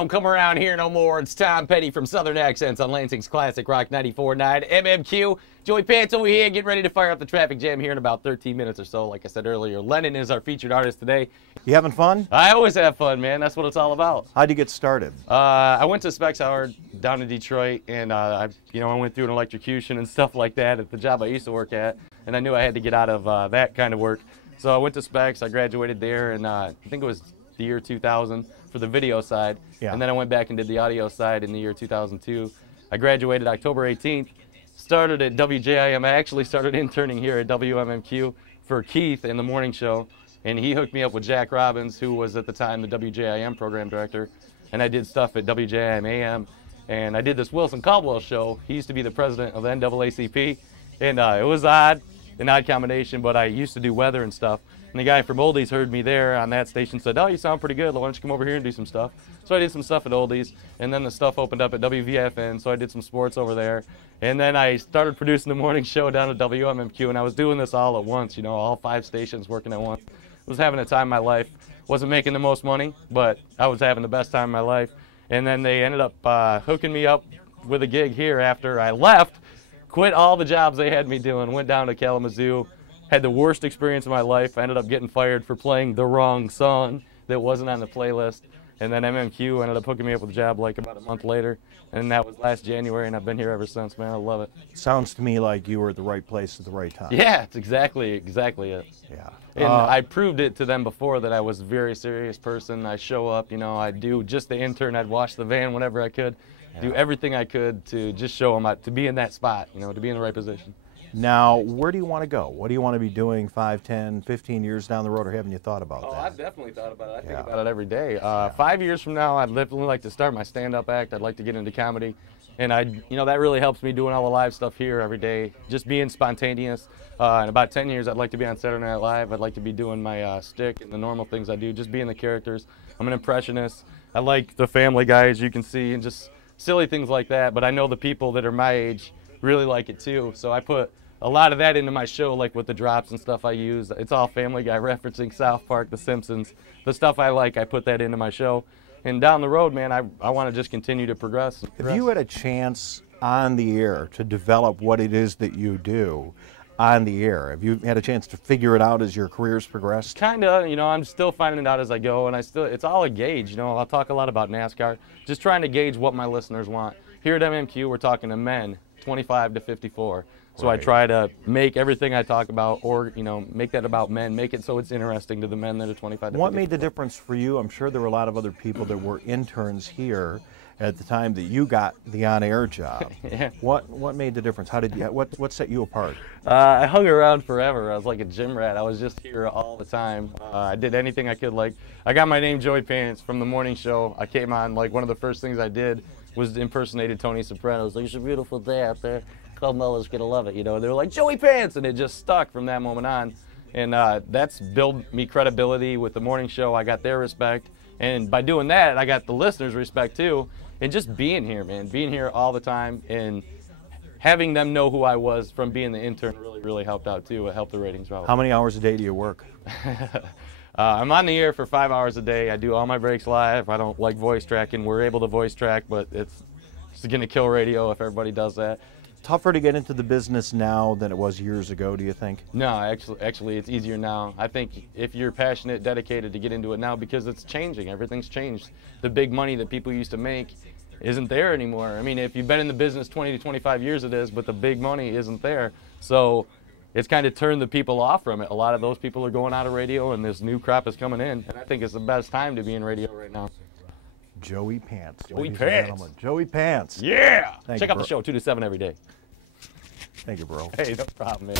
don't come around here no more. It's Tom Petty from Southern Accents on Lansing's Classic Rock 94.9 MMQ. Joey Pants over here getting ready to fire up the traffic jam here in about 13 minutes or so. Like I said earlier, Lennon is our featured artist today. You having fun? I always have fun, man. That's what it's all about. How'd you get started? I went to Specs Howard down in Detroit, and I went through an electrocution and stuff like that at the job I used to work at, and I knew I had to get out of that kind of work. So I went to Specs. I graduated there, and I think it was the year 2000 for the video side, and then I went back and did the audio side in the year 2002. I graduated October 18th, started at WJIM. I actually started interning here at WMMQ for Keith in the morning show, and he hooked me up with Jack Robbins, who was at the time the WJIM program director, and I did stuff at WJIM AM, and I did this Wilson Caldwell show. He used to be the president of the NAACP, and it was an odd combination, but I used to do weather and stuff. And the guy from Oldies heard me there on that station, said, "Oh, you sound pretty good. Why don't you come over here and do some stuff?" So I did some stuff at Oldies, and then the stuff opened up at WVFN, so I did some sports over there. And then I started producing the morning show down at WMMQ, and I was doing this all at once, all 5 stations working at once. I was having a time of my life. Wasn't making the most money, but I was having the best time of my life. And then they ended up hooking me up with a gig here after I left, quit all the jobs they had me doing, went down to Kalamazoo. Had the worst experience of my life. I ended up getting fired for playing the wrong song that wasn't on the playlist. And then MMQ ended up hooking me up with a job like about a month later. And that was last January, and I've been here ever since, man. I love it. Sounds to me like you were at the right place at the right time. Yeah, it's exactly it. Yeah. And I proved it to them before that I was a very serious person. I show up, I do just the intern. I'd wash the van whenever I could, do everything I could to just show them to be in that spot, to be in the right position. Now, where do you want to go? What do you want to be doing 5, 10, 15 years down the road, or haven't you thought about that? Oh, I've definitely thought about it. I think about it every day. 5 years from now, I'd definitely like to start my stand-up act. I'd like to get into comedy. And that really helps me doing all the live stuff here every day, just being spontaneous. In about 10 years, I'd like to be on Saturday Night Live. I'd like to be doing my stick and the normal things I do, just being the characters. I'm an impressionist. I like the Family Guy, as you can see, and just silly things like that. But I know the people that are my age really like it too. So I put a lot of that into my show, like with the drops and stuff I use. It's all Family Guy referencing South Park, The Simpsons. The stuff I like, I put that into my show. And down the road, man, I want to just continue to progress. If you had a chance on the air to develop what it is that you do on the air, have you had a chance to figure it out as your career's progressed? Kind of, I'm still finding it out as I go, and it's all a gauge, I'll talk a lot about NASCAR, just trying to gauge what my listeners want. Here at MMQ, we're talking to men, 25 to 54. So I try to make everything I talk about, or make that about men, make it so it's interesting to the men that are 25 to 54. What made the difference for you? I'm sure there were a lot of other people that were interns here at the time that you got the on-air job. Yeah. What made the difference? What set you apart? I hung around forever. I was like a gym rat. I was just here all the time. I did anything I could. Like, I got my name Joey Pants from the morning show. I came on, like, one of the first things I did was impersonated Tony Soprano. I was like, "It's a beautiful day out there. Carmella's gonna love it," They were like, "Joey Pants," and it just stuck from that moment on. And that's built me credibility with the morning show. I got their respect, and by doing that, I got the listeners' respect too. And just being here, man, being here all the time, and having them know who I was from being the intern really helped out too. It helped the ratings out. How many hours a day do you work? I'm on the air for 5 hours a day. I do all my breaks live. I don't like voice tracking. We're able to voice track, but it's going to kill radio if everybody does that. Tougher to get into the business now than it was years ago, do you think? No, actually it's easier now. I think if you're passionate, dedicated to get into it now, because it's changing. Everything's changed. The big money that people used to make isn't there anymore. I mean, if you've been in the business 20 to 25 years it is, but the big money isn't there. So it's kind of turned the people off from it. A lot of those people are going out of radio, and this new crop is coming in. And I think it's the best time to be in radio right now. Joey Pants. Joey Pants. Joey Pants. Yeah. Thank Check you, out the show 2 to 7 every day. Thank you, bro. Hey, no problem, man.